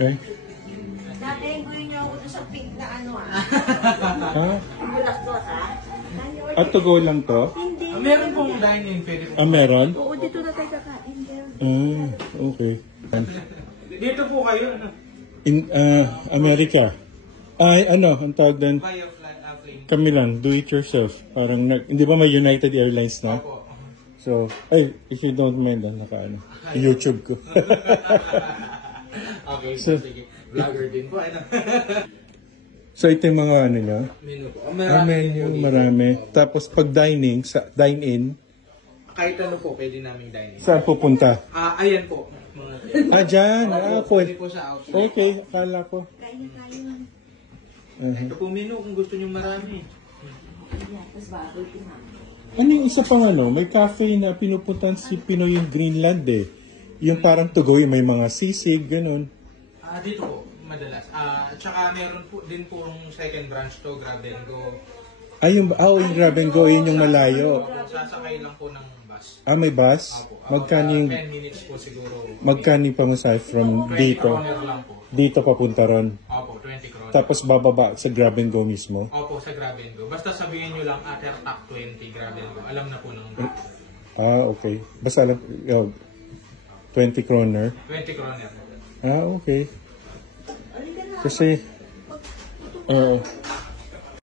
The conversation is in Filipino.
Okay. Dati, guhin niyo ako doon sa pink na ano Ha? Bulak-dos At to go lang to? Hindi. Meron pong dine-in, pwede po. Meron? Oo, dito na tayo kakain. Okay. Dito po kayo, ano? In America. Ay, ano, ang tawag din? Via plane. Kami lang, do it yourself. Parang, hindi ba may United Airlines na? Opo. So, if you don't mind, naka-ano, YouTube ko. Okay, So, sige. Vlogger din po, ano? So, ito yung mga ano nyo? Menu po. Menu, marami. Tapos, pag dining, dine-in, Kahit ano po, pwede namin dine-in. saan pupunta? Ayan po. Dyan. Pwede po sa outside. Okay, akala ko. Kain na tayo. Ito po menu kung gusto nyo marami. Tapos baboy tinapos. Ano yung isa pang ano? May cafe na pinupuntan si Pinoy yung Greenland eh. Yung parang to go, yung may mga sisig, ganun. Dito po, madalas. At saka meron po din po yung second branch to, Grab and Go. Yung Grab and Go, yun yung malayo. Sasakay lang po ng bus. May bus? Opo. Magkano yung, 10 minutes po siguro. magkano yung pamasahe from 20 dito? kroner lang po. Dito papunta ron. Opo, 20 kroner. Tapos bababa sa Grab and Go mismo? Opo, sa Grab and Go. Basta sabihin nyo lang, Attertac 20 Grab and Go. Alam na po ng Okay. Basta lang, 20 kroner. 20 kroner. Okay. Kasi,